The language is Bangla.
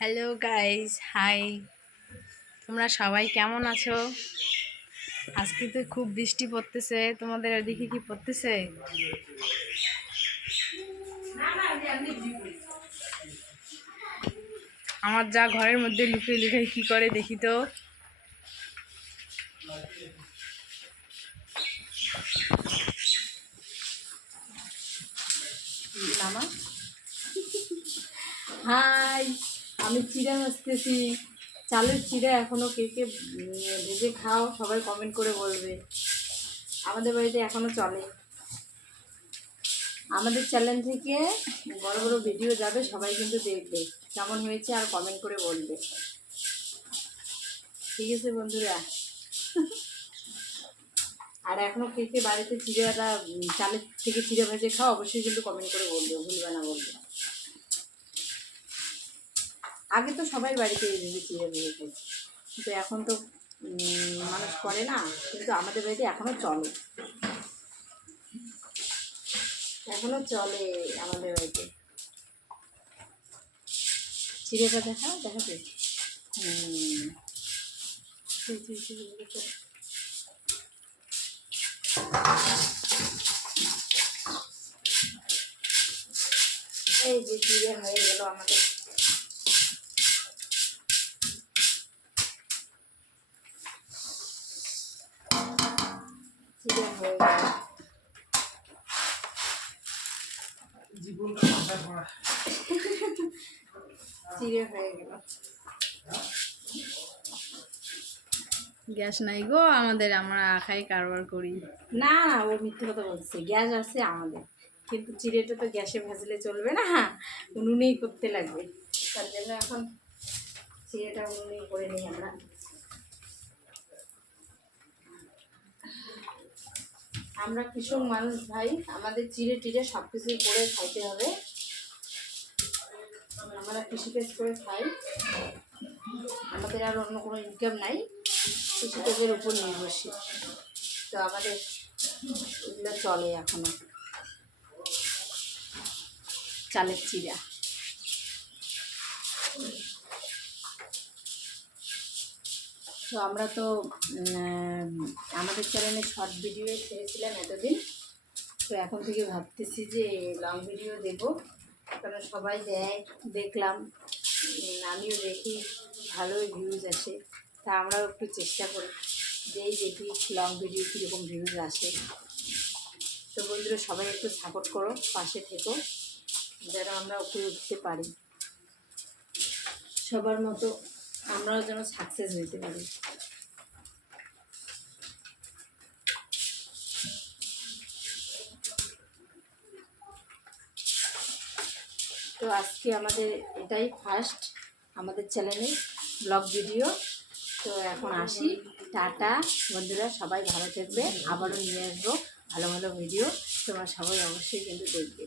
Hello guys, high. তোমরা সবাই কেমন আছো? আজকে তো খুব বৃষ্টি পড়তেছে। তোমাদের এদিকে কি পড়তেছে? আমার যা ঘরের মধ্যে লুকিয়ে লুকিয়ে কি করে দেখি তো। হাই, আমি চিড়া ভাজতেছি। চালের চিড়া এখনো কে কে ভেজে খাও, সবাই কমেন্ট করে বলবে। আমাদের বাড়িতে এখনো চলে। আমাদের চ্যানেল থেকে বড় বড় ভিডিও যাবে, সবাই কিন্তু দেখবে কেমন হয়েছে আর কমেন্ট করে বলবে। ঠিক আছে বন্ধুরা। আর এখনো কে কে বাড়িতে চিড়াটা চালের থেকে চিড়া ভেজে খাও, অবশ্যই কিন্তু কমেন্ট করে বলবে, ভুলবে না বলবে। আগে তো সবাই বাড়িতে এইভাবে চিড়া ভেজে খাই, কিন্তু এখন তো মানুষ করে না। কিন্তু আমাদের বাড়িতে এখনো চলে, এখনো চলে আমাদের বাড়িতে। চিড়াটা দেখাবে। এই যে চিড়ে হয়ে গেল আমাদের। চিড়ে হয়ে গেল, চিড়ে হয়ে গেল। গ্যাস নাই গো আমাদের, আমরা আখাই কারবার করি। না না, ও মিথ্যে কথা বলছে। গ্যাস আছে আমাদের, কিন্তু চিড়েটা তো গ্যাসে ভাজলে চলবে না, উনুনেই করতে লাগবে। তার জন্য এখন চিড়েটা উনুনেই করে নিই আমরা। আমরা কৃষক মানুষ ভাই, আমাদের চিড়ে টিড়ে সব কিছুই করে খাইতে হবে। আমরা কৃষিকাজ করে খাই, আমাদের আর অন্য কোনো ইনকাম নাই, কৃষিকাজের উপর নির্ভরশীল। তো আমাদের এগুলো চলে এখনো। চালের চিড়া। তো আমরা তো আমাদের চ্যানেলে শর্ট ভিডিও ছেড়েছিলাম এতদিন। তো এখন থেকে ভাবতেছি যে লং ভিডিও দেব, কারণ সবাই দেয়, দেখলাম, আমিও দেখি ভালোই ভিউজ আসে। তা আমরাও একটু চেষ্টা করি, যেই দেখি লং ভিডিও কীরকম ভিউজ আসে। তো বন্ধুরা সবাই একটু সাপোর্ট করো, পাশে থেকো, যেন আমরা উপরে উঠতে পারি, সবার মতো আমরাও যেন সাকসেস হইতে পারি। তো আজকে আমাদের এটাই ফার্স্ট আমাদের চ্যানেলে ব্লগ ভিডিও। তো এখন আসি, টাটা বন্ধুরা, সবাই ভালো থাকবে। আবারও নিয়ে আসবো ভালো ভালো ভিডিও, তোমরা সবাই অবশ্যই কিন্তু দেখবে।